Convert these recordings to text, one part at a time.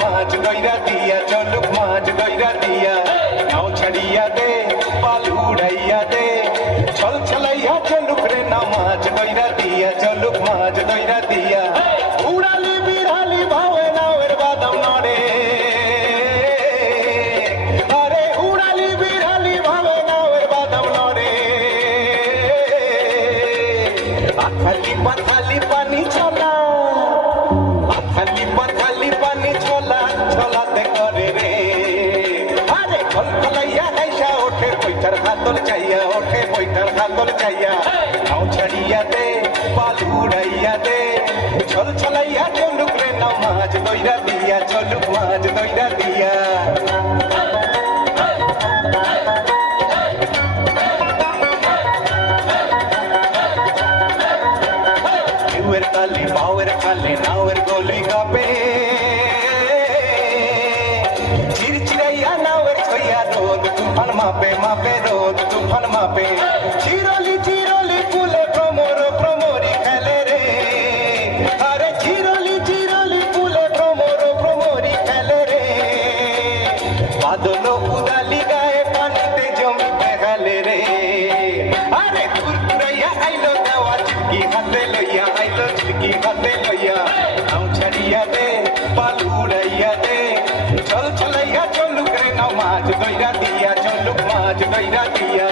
মাছ দইরা দিয়া চলুক মাছ দইরা দিয়া আখালি পাথালি পানি ছলা। আখালি পাথালি পানি ছলা ছলাতে করে রে। আরে খল খলাইয়া আইসা ওঠে বৈঠার হাতল চাইয়া, ওঠে বৈঠার হাতল চাইয়া। নাও ছাড়িয়া দে পাল উড়াইয়া দে। ছল ছলাইয়া কেউ রে না মাছ দইরা তালে পাওয়ের খালে নাওয়ের গলি কাপে চিরচিরাইয়া নাওয়ের ছইয়া রোদ, তুফান মাপে মাপে রোদ, তুফান মাপে। চিরলি চিরলি কুলে ভ্রমর ভ্রমরি খেলে রে। আরে চিরলি চিরলি কুলে ভ্রমর ভ্রমরি খেলে রে। বাদল ছাড়িয়া দে পাল উড়াইয়া দে চল চলাইয়া চলুক রে নাও মাছ দইরা দিয়া চলুক মাছ দইরা দিয়া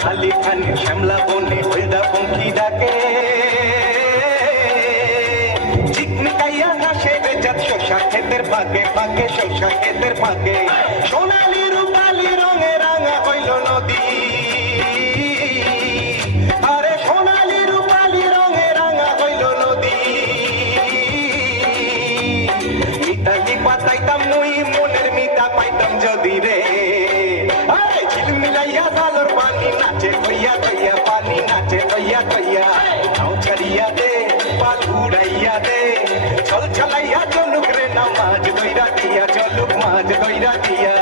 খালি খানি শ্যামলা বনে হলদা পঙ্খি ডাকে শশা ক্ষেতের ফাঁকে ফাঁকে শশা ক্ষেতের ফাঁকে সোনালি মিতালি পাতাইতাম মুই মনের মিতা পাইতাম যদি রে ঝিলমিলাইয়া দালর পানি নাচে কইয়া কইয়া পানি নাচে কইয়া কইয়া নাও ছাড়িয়া দে পাল উড়াইয়া দে চল চলাইয়া চলুক রে না মাছ দইরা দিয়া চলুক মাছ দইরা দিয়া